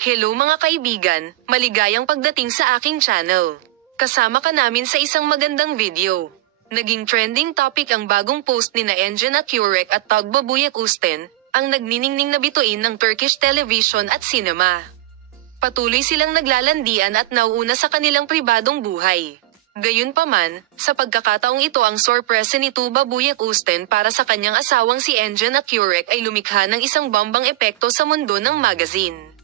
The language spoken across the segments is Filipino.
Hello mga kaibigan, maligayang pagdating sa aking channel. Kasama ka namin sa isang magandang video. Naging trending topic ang bagong post ni Engin Akyurek at Tagbabuyek Usten, ang nagniningning na bituin ng Turkish television at cinema. Patuloy silang naglalandian at nauuna sa kanilang pribadong buhay. Gayunpaman, sa pagkakataong ito ang sorpresa ni Tagbabuyek Usten para sa kanyang asawang si Engin Akyurek ay lumikha ng isang bombang epekto sa mundo ng magazine.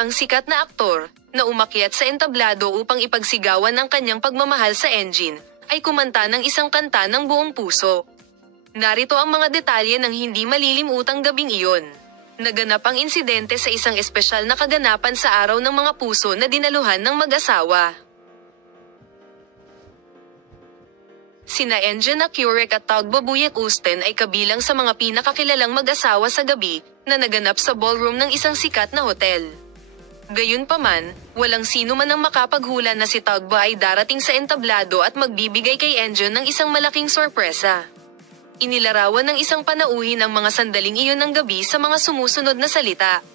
Ang sikat na aktor, na umakyat sa entablado upang ipagsigawan ang kanyang pagmamahal sa Engin, ay kumanta ng isang kanta ng buong puso. Narito ang mga detalye ng hindi malilimutang gabing iyon. Naganap ang insidente sa isang espesyal na kaganapan sa Araw ng Mga Puso na dinaluhan ng mag-asawa. Sina Engin Akyurek at Tagbabuyek Usten ay kabilang sa mga pinakakilalang mag-asawa sa gabi, na naganap sa ballroom ng isang sikat na hotel. Gayunpaman, walang sino man ang makapaghula na si Tagba ay darating sa entablado at magbibigay kay Engin ng isang malaking sorpresa. Inilarawan ng isang panauhin ang mga sandaling iyon ng gabi sa mga sumusunod na salita.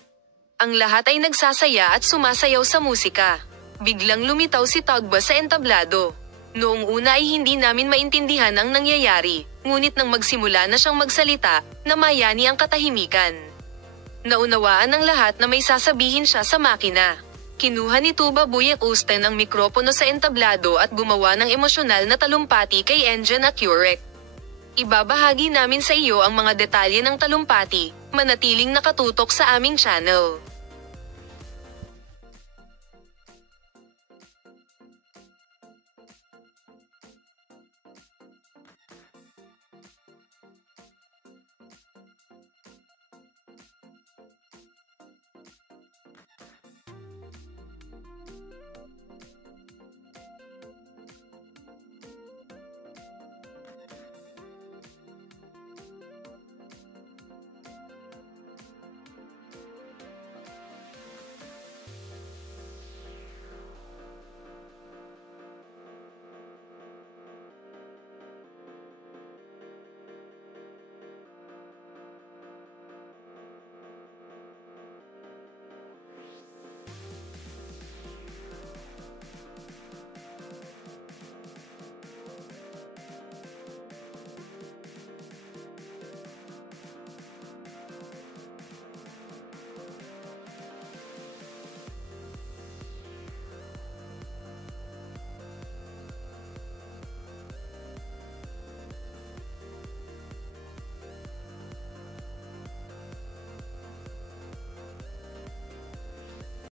Ang lahat ay nagsasaya at sumasayaw sa musika. Biglang lumitaw si Tagba sa entablado. Noong una ay hindi namin maintindihan ang nangyayari, ngunit nang magsimula na siyang magsalita, namayani ang katahimikan. Naunawaan ng lahat na may sasabihin siya sa makina. Kinuha ni Tagbabuyek Usten ang mikropono sa entablado at gumawa ng emosyonal na talumpati kay Engin Akyurek. Ibabahagi namin sa iyo ang mga detalye ng talumpati, manatiling nakatutok sa aming channel.